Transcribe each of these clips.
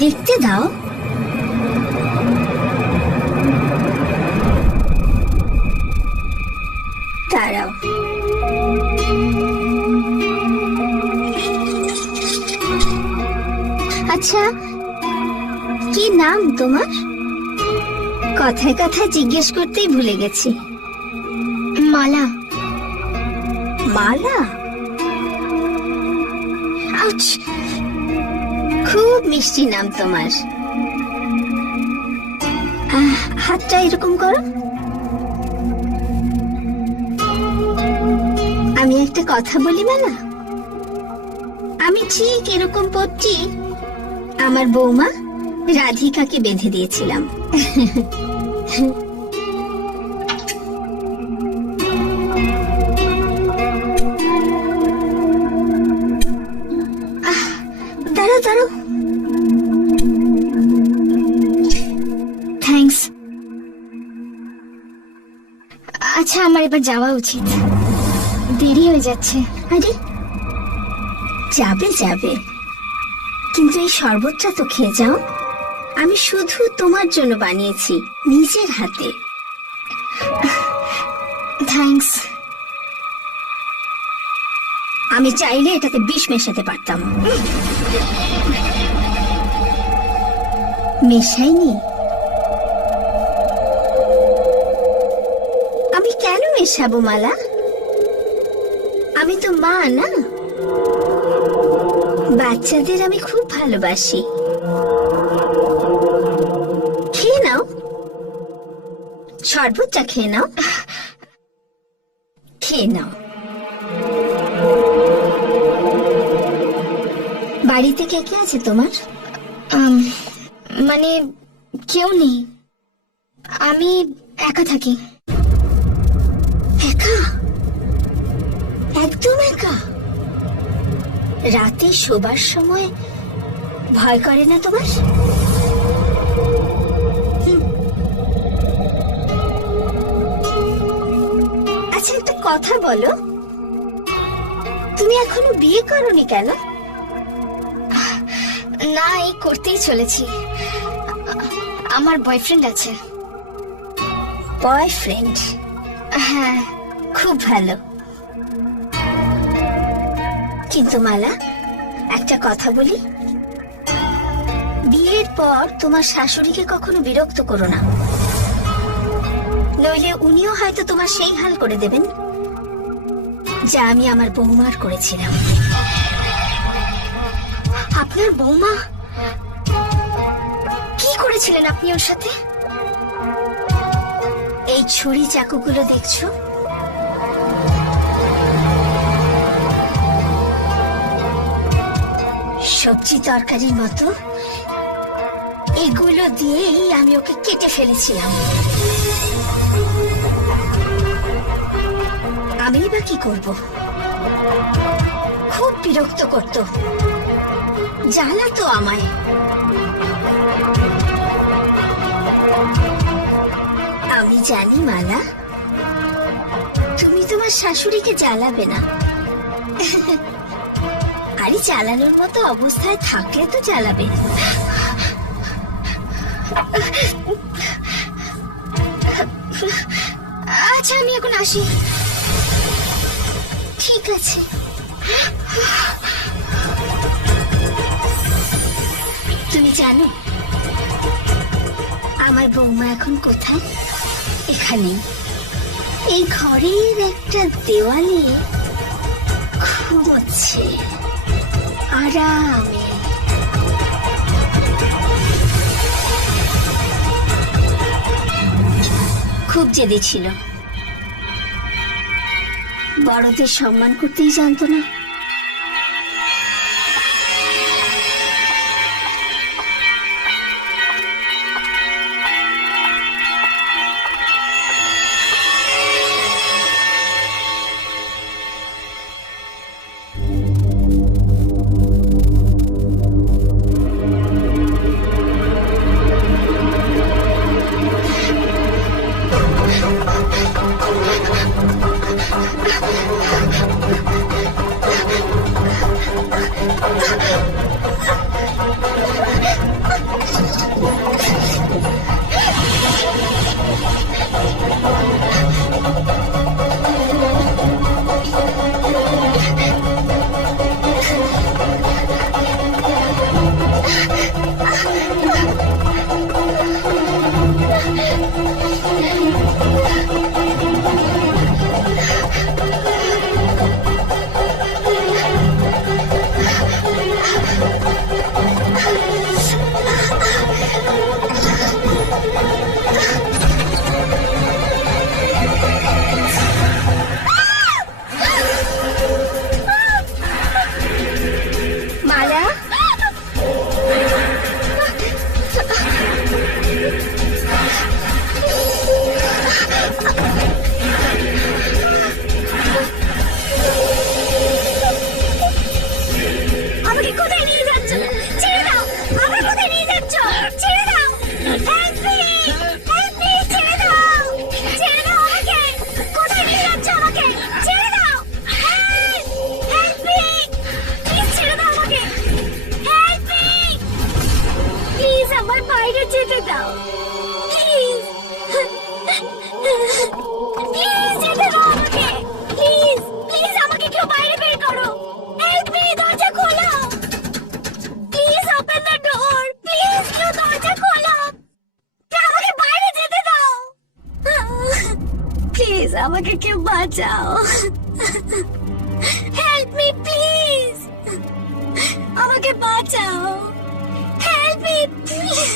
দেখতে দাও। দাঁড়াও, আচ্ছা কি নাম তোমার? কথায় কথায় জিজ্ঞেস করতেই ভুলে গেছি। মালা। মালা? আউচ! খুব মিষ্টি নাম তোমার। হাতটা এরকম করো। আমি একটা কথা বলি মালা, আমি ঠিক এরকম পট্টি আমার বৌমা রাধিকাকে বেঁধে দিয়েছিলাম। দাঁড়াও দাঁড়াও। থ্যাঙ্কস। আচ্ছা, আমার এবার যাওয়া উচিত, দেরি হয়ে যাচ্ছে। আরে যাবে যাবে, কিন্তু এই শরবতটা তো খেয়ে যাও। আমি শুধু তোমার জন্য বানিয়েছি, নিজের হাতে। থ্যাঙ্কস। আমি চাইলে এটাতে বিষ মেশাতে পারতাম। মেশাইনি। আমি কেন মেশাবো মালা? আমি তো মা না? বাচ্চাদের আমি খুব ভালোবাসি। খেয়ে নাও, শরবতটা খেয়ে নাও, খেয়ে নাও। বাড়িতে কে কে আছে তোমার? মানে কেউ নেই, আমি একা থাকি। একা? একদম একা? রাতে শোবার সময় ভয় করে না তোমার? আচ্ছা একটা কথা বলো, তুমি এখনো বিয়ে করোনি কেন? না, এই করতেই চলেছি। আমার বয়ফ্রেন্ড আছে। বয়ফ্রেন্ড? হ্যাঁ। খুব ভালো। কিন্তু মালা, একটা কথা বলি, বিয়ের পর তোমার শাশুড়িকে কখনো বিরক্ত করো না, নইলে উনিও হয়তো তোমার সেই হাল করে দেবেন যা আমি আমার বৌমার করেছিলাম। আপনার বৌমা? কি করেছিলেন আপনি ওর সাথে? এই ছুরি চাকুগুলো দেখছো, সবজি তরকারির মতো এগুলো দিয়েই আমি ওকে কেটে ফেলেছিলাম। আমি বা কি করব? খুব বিরক্ত করত, জ্বালাতো আমায়। আমি জানি মালা, তুমি তোমার শাশুড়িকে জ্বালাবে না। আরে জ্বালানোর মতো অবস্থায় থাকলে তো জ্বালাবে। আচ্ছা, আমি এখন আসি। ঠিক আছে। তুমি জানো আমার বৌমা এখন কোথায়? এখানেই, এই ঘরের একটা দেওয়ালে ঘুমোচ্ছে আরামে। খুব জেদি ছিল, বড়দের সম্মান করতেই জানতো না। আমাকে কেউ বাঁচাও, হেল্প মি প্লিজ, আমাকে বাঁচাও, হেল্প মি প্লিজ।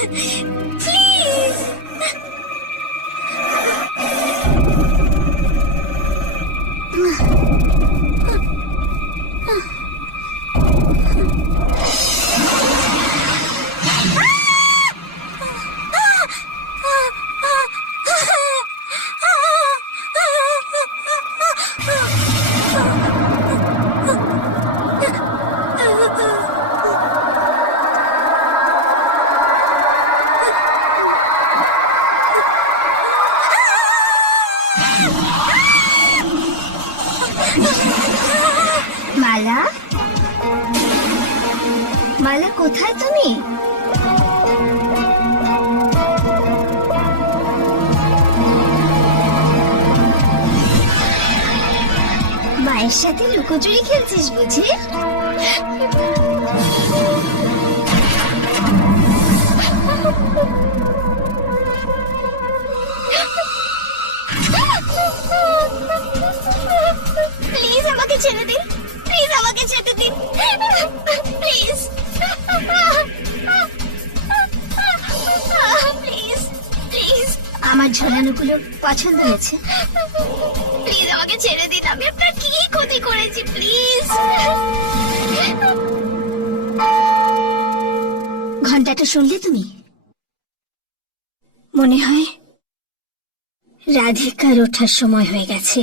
মালা, মালা কোথায় তুমি? মায়ের সাথে লুকোচুরি খেলছিস বুঝি? প্লিজ আমাকে ছেড়ে দিন, প্লিজ আমাকে যেতে দিন, প্লিজ প্লিজ প্লিজ। আমার ঝোলানোগুলো পছন্দ হয়েছে? প্লিজ আমাকে ছেড়ে দিন, আমি আপনার কি ক্ষতি করেছি? প্লিজ। ঘন্টাটা শুনলে তুমি? মনে হয় রাধিকার ওঠার সময় হয়ে গেছে।